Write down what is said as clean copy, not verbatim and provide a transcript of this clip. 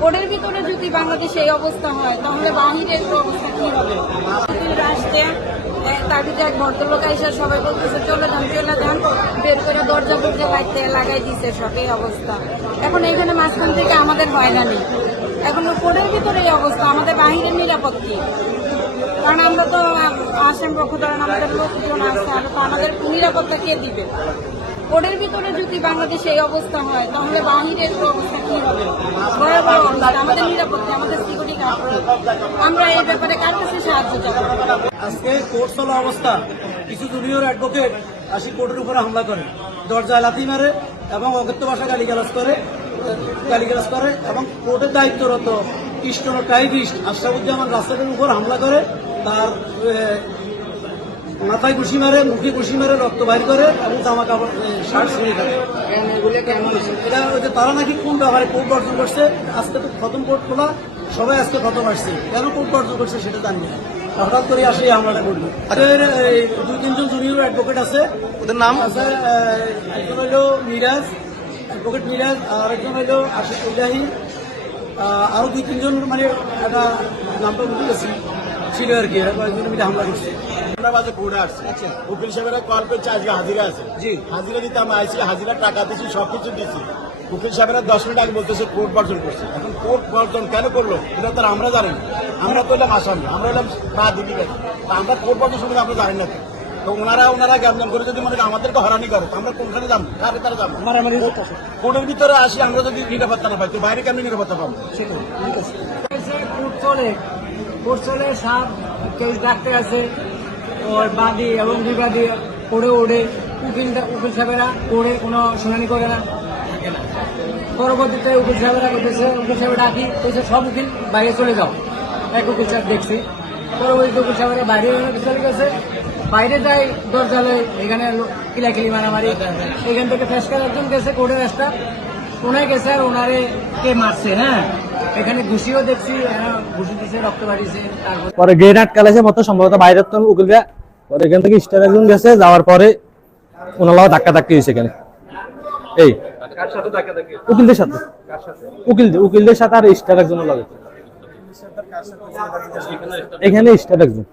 কোর্টের ভিতরে যদি বাংলাদেশে এই অবস্থা হয় তাহলে বাহিরের অবস্থা কি হবে? রাষ্ট্রে তার ভিতরে এক ভদ্রলোক এসে সবাই বলতেছে চলে যান বের করে দরজা বুঝে লাগাই দিচ্ছে সব এই অবস্থা। এখন এইখানে মাঝখান থেকে আমাদের হয়রানি, এখন কোর্টের ভিতরে এই অবস্থা, আমাদের বাহিরের নিরাপদ কি? কারণ আমরা তো আসাম পক্ষ ধরেন আমাদের লোকজন আছে, আর তো আমাদের নিরাপত্তা কে দিবে? কোর্টের ভিতরে যদি বাংলাদেশে এই অবস্থা হয় তাহলে বাহিরের অবস্থা কি হবে? ভয়াবহ অবস্থা, আমাদের নিরাপত্তা, আমাদের সিকিউরিটি গার্ড, আমরা এই ব্যাপারে কার কাছে সাহায্য চাবো? আজকে কোর্ট চলা অবস্থা কিছু জুনিয়র অ্যাডভোকেট আসি কোর্টের উপরে হামলা করে, দরজায় লাথি মারে এবং অকথ্য ভাষা গালিগালাজ করে এবং কোর্টের দায়িত্বরত টাইপিস্ট আশরাফুজ্জামান রাসেলের উপর হামলা করে, তার মাথায় ঘুষি মারে, মুখে ঘুষি মারে, রক্ত বাইর করে এবং জামা কাপড় শার্ট ছিঁড়ে করে। এটা ওই যে তারা নাকি কোন ব্যাপারে কোর্ট বর্জন করছে, আজকে তো প্রথম কোর্ট খোলা, সবাই আজকে প্রথম আসছে, কেন কোর্ট বর্জন করছে সেটা জানি না। হঠাৎ করে আসে আমলাটা করলো। দুই তিনজন জুনিয়র অ্যাডভোকেট আছে, ওদের নাম আছে, একজন হইল মিরাজ, অ্যাডভোকেট মিরাজ, আর একজন হইল আশিক ইলাহি, আরো দুই তিনজন, মানে একটা নামটা বুঝে গেছি ছিল আর কি, কয়েকজনের মিলে হামলা করছে। উকিল সাহেবেরা কল করছে আজকে হাজিরা আছে, জি হাজিরা দিতে আমি আইসি, হাজিরা টাকা দিচ্ছি, সবকিছু দিচ্ছি। উকিল সাহেবেরা 10 মিনিট আগে বলতেছে কোর্ট বর্জন করছে। এখন কোর্ট বর্জন কেন করলো এটা তো আমরা জানি না, আমরা তো এলাম আসামি, আমরা এলাম দিদিবাড়ি, আমরা কোর্ট বর্জন শুনে আমরা জানি না। তো ওনারা গ্যামজাম করে যদি মনে আমাদেরকে হরানি করে, আমরা কোনখানে যাবো, কারে তারা যাবো? কোর্টের ভিতরে আসি আমরা যদি নিরাপত্তা না পাই, তো বাইরে কেমনি নিরাপত্তা পাবো? কোর্ট চলে, সব কেউ ডাক্তার আছে, ওর বাদী এবং বিবাদী পড়ে ওড়ে, উকিল সাহেবেরা পড়ে কোনো শুনানি করে না। পরবর্তীতে উকিল সাহেবেরা করতেছে, উকিল সাহেব ডাকি কইছে সব উকিল বাইরে চলে যাও, এক উকিল সাহেব দেখছি। পরবর্তীতে উকিল সাহেবেরা বাইরে চলে গেছে, বাইরে যাই দরজালে, এখানে কিলাকিলি মারামারি, এখান থেকে ফেসকার একজন গেছে কোর্টের স্টাফ, ওনায় গেছে আর ওনারে কে মারছে। হ্যাঁ, এখানে ঘুষিও দেখছি, ঘুষি দিচ্ছে, রক্ত বাড়িছে। পরে গেট আটকালেছে মতো সম্ভবত বাইরের তো উকিলরা, পরে এখান থেকে স্টাফ একজন গেছে, যাওয়ার পরে ওনারাও ধাক্কাধাক্কি হয়েছে এখানে। এই উকিলদের সাথে উকিলদের সাথে আর স্টাফ একজন লাগে, এখানে স্টাফ একজন।